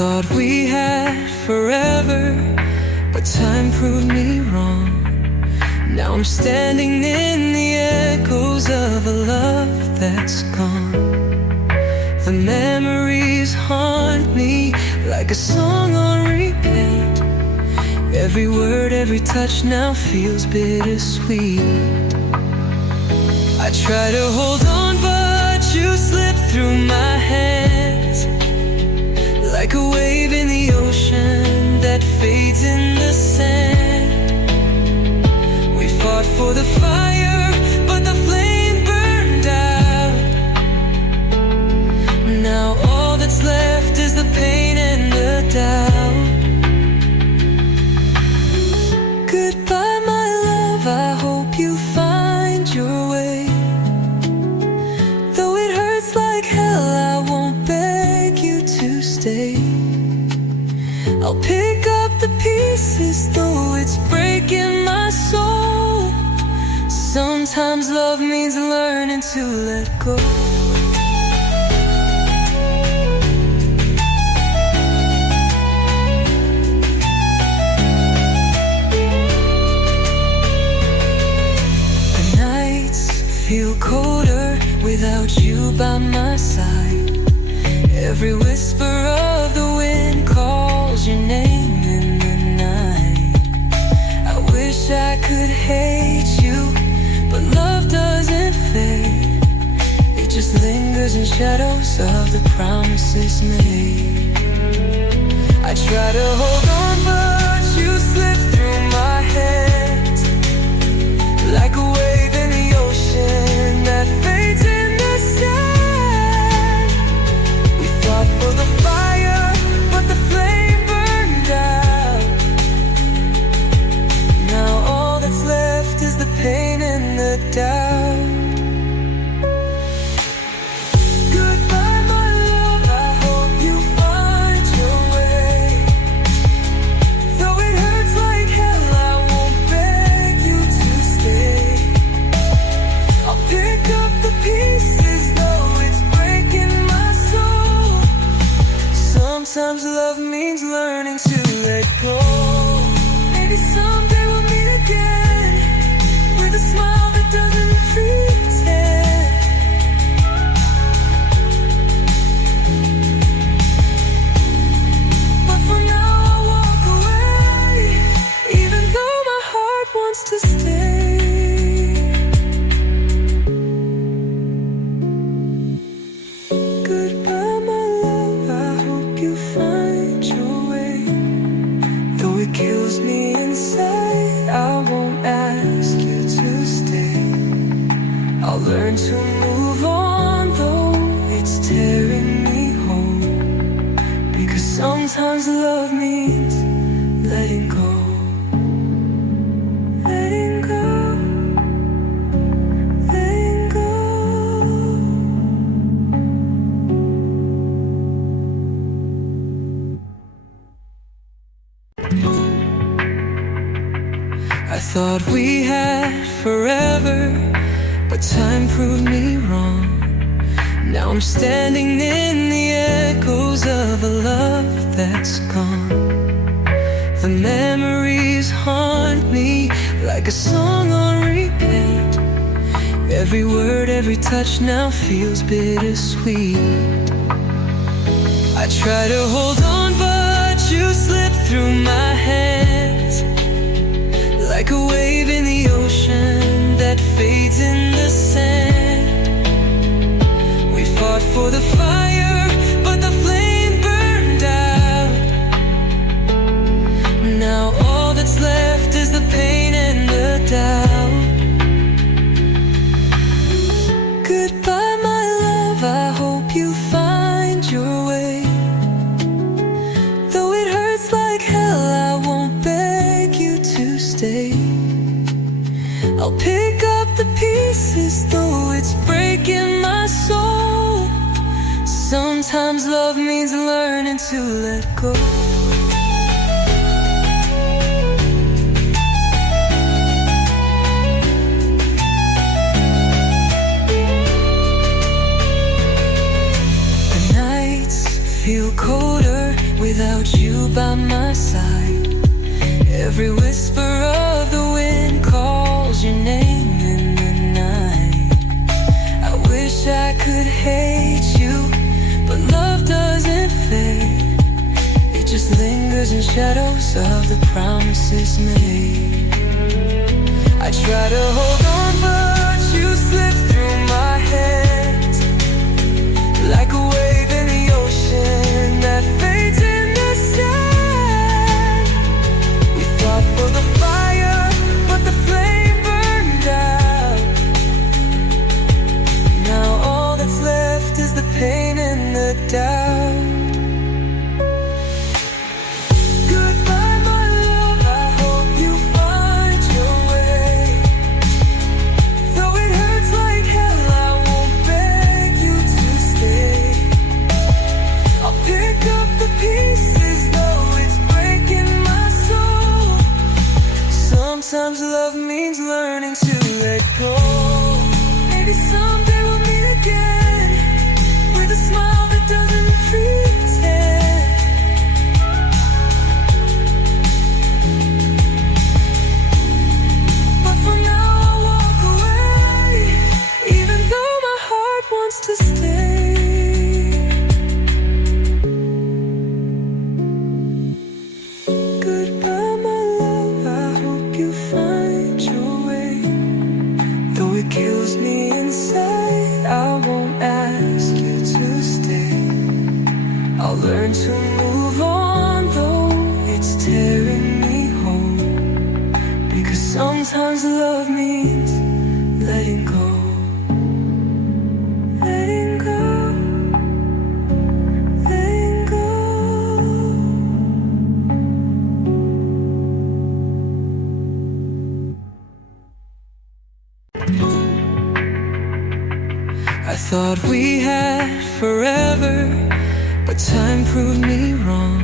thought we had forever, but time proved me wrong. Now I'm standing in the echoes of a love that's gone. The memories haunt me like a song on repeat. Every word, every touch now feels bittersweet. I try to hold on, but you slip through my hands like a wave in the ocean that fades in the sand. We fought for the fire, but the flame burned out. Now all that's left is the pain and the doubt. Goodbye, my love, I hope you find your way. Though it hurts like hell, I won't beg you to stay. I'll pick up the pieces, though it's breaking my soul. Sometimes love means learning to let go. The nights feel colder without you by my side. Every whisper of the wind calls your name in the night. I wish I could hate you, but love doesn't fade. It just lingers in shadows of the promises made. I try to hold on, but you slip through my hands like a wave in the ocean that fades in the sand. We fought for the fire, but the flame burned out. Now all that's left is the pain and the doubt. Goodbye, my love, I hope you find your way. Though it hurts like hell, I won't beg you to stay. I'll pick up the pieces, though it's breaking my soul. Sometimes love means learning to let go. Maybe someday we'll meet again with a smile that doesn't pretend. But for now I'll walk away, even though my heart wants to stay. Goodbye, my love, I hope you find your way. Though it kills me inside, I won't ask you to stay. I'll learn to move on, though it's tearing me home. Because sometimes love means letting go. Letting go. Letting go. I thought we had forever, but time proved me wrong. Now I'm standing in the echoes of a love that's gone. The memories haunt me like a song on repeat. Every word, every touch now feels bittersweet. I try to hold on, but you slip through my hands like a wave in the ocean that fades in the sand. We fought for the fire, but the flame burned out. Now all that's left is the pain and the doubt. Goodbye, my love, I hope you find your way. Though it hurts like hell, I won't beg you to stay. I'll pick up the pieces, though it's breaking my soul. Sometimes love means learning to let go. feel colder with without you by my side. Every whisper of the wind calls your name in the night. I wish I could hate you, but love doesn't fade. It just lingers in shadows of the promises made. I try to hold on, but you slip through my hands like a wave in the ocean that fades in the sand. We fought for the fire, but the flame burned out. Now all that's left is the pain and the doubt. Sometimes love means learning to let go. Maybe someday we'll meet again with a smile that doesn't pretend. But for now I'll walk away, even though my heart wants to stay. Goodbye, my love, I hope you find your way. Though it kills me inside, I won't ask you to stay. I'll learn to move on, though it's tearing me home. Because sometimes love means letting go. Letting go. Letting go. I thought we had forever, but time proved me wrong.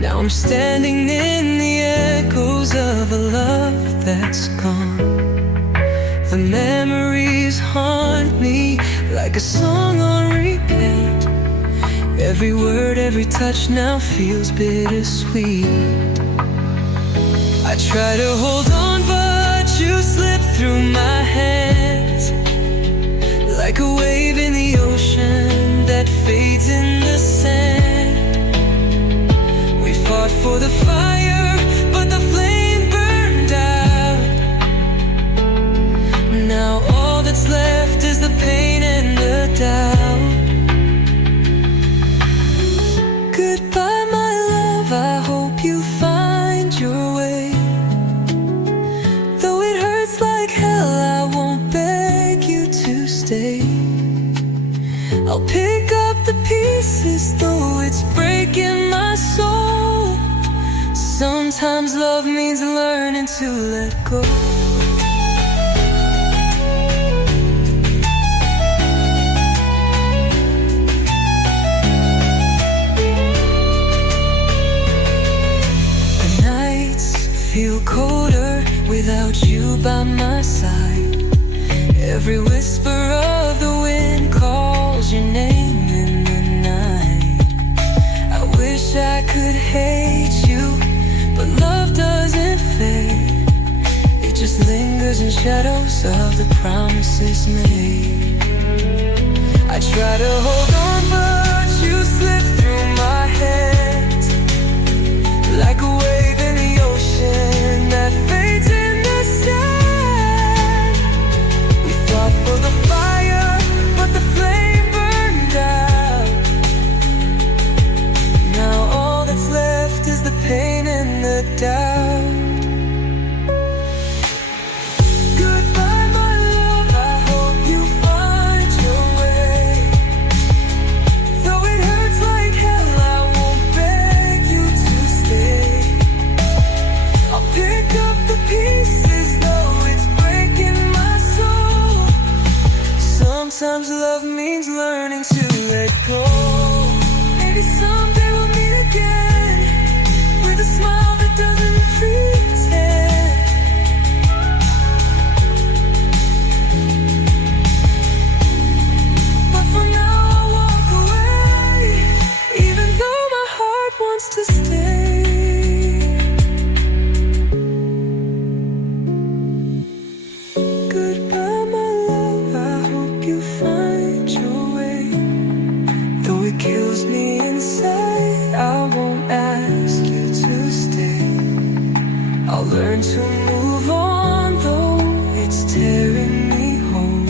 Now I'm standing in the echoes of a love that's gone. The memories haunt me like a song on repeat. Every word, every touch now feels bittersweet. I try to hold on, but you slip through my hands like a wave in the ocean that fades in the sand. We fought for the fire, but the flame burned out. Now all that's left is the pain and the doubt. Goodbye, my love, I hope you find your way. Though it hurts like hell, I won't beg you to stay. I'll pick up the pieces, though it's breaking my soul. Sometimes love means learning to let go. The nights feel colder without you by my side. Every whisper of the wind calls your name in the night. I wish I could hate you, but love doesn't fade. It just lingers in shadows of the promises made. I try to hold on, but you slip through my hands like a wave in the ocean that fades in the sand. We fought for the fire, but the flame burned out. Now all that's left is the pain and the doubt. Goodbye, my love, I hope you find your way. Though it hurts like hell, I won't beg you to stay. I'll pick up the pieces, though it's breaking my soul. Sometimes love means learning to let go. Maybe someday we'll meet again with a smile that doesn't pretend. But for now I'll walk away, even though my heart wants to to move on, though it's tearing me home.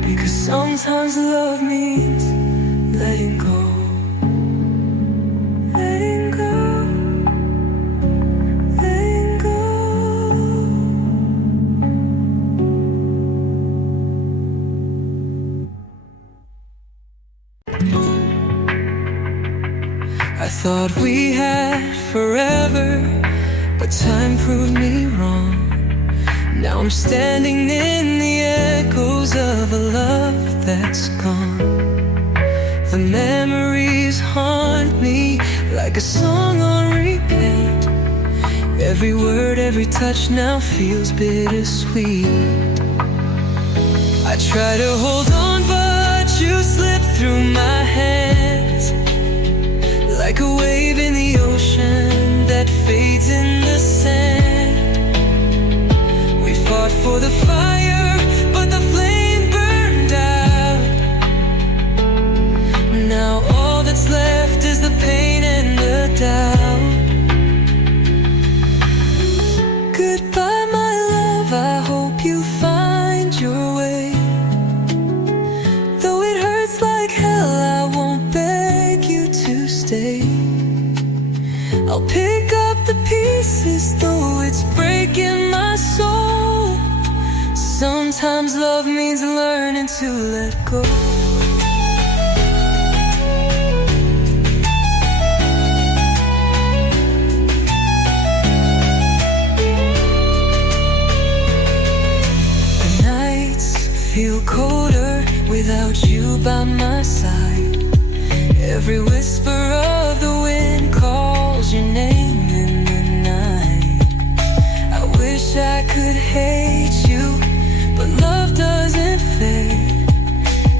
Because sometimes love means letting go. Letting go. Letting go. I thought we had forever, but time proved me wrong. Now I'm standing in the echoes of a love that's gone. The memories haunt me like a song on repeat. Every word, every touch now feels bittersweet. I try to hold on, but you slip through my hands like a wave in the ocean that fades in the sand. We fought for the fire, but the flame burned out. Now all that's left is the pain and the doubt. Goodbye, my love, I hope you find your way. Though it hurts like hell, I won't beg you to stay. I'll pick up the pieces, though it's breaking my soul. Sometimes love means learning to let go. The nights feel colder without you by my side. Every whisper of the wind calls your name in the night. I wish I could hate you, but love doesn't fade.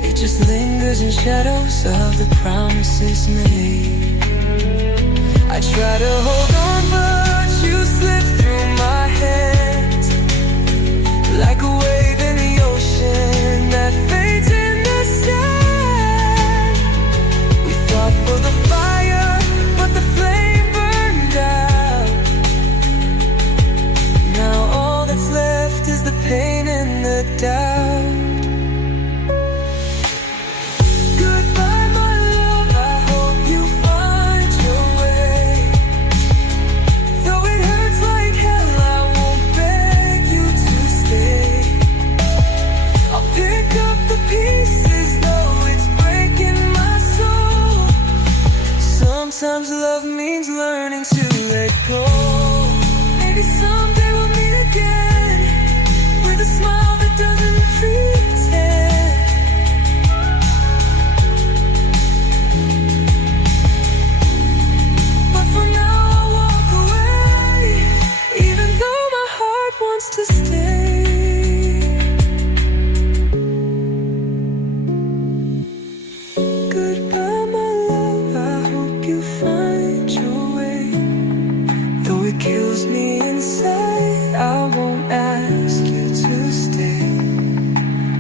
It just lingers in shadows of the promises made. I try to hold on, but you slip through my hands like a wave in the ocean that fades in the sand. We fought for the fire, but the flame burned out. Now all that's left is the pain and the doubt. Goodbye, my love, I hope you find your way. Though it hurts like hell, I won't beg you to stay. I'll pick up the pieces, though it's breaking my soul. Sometimes love means learning to let go. Maybe someday we'll meet again with a smile that doesn't pretend. But for now I'll walk away, even though my heart wants to stay. Goodbye, my love, I hope you find your way. Though it kills me inside, I won't ask you to stay.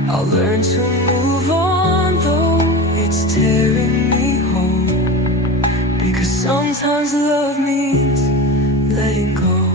I'll learn to move on, though it's tearing me home. Because sometimes love means letting go.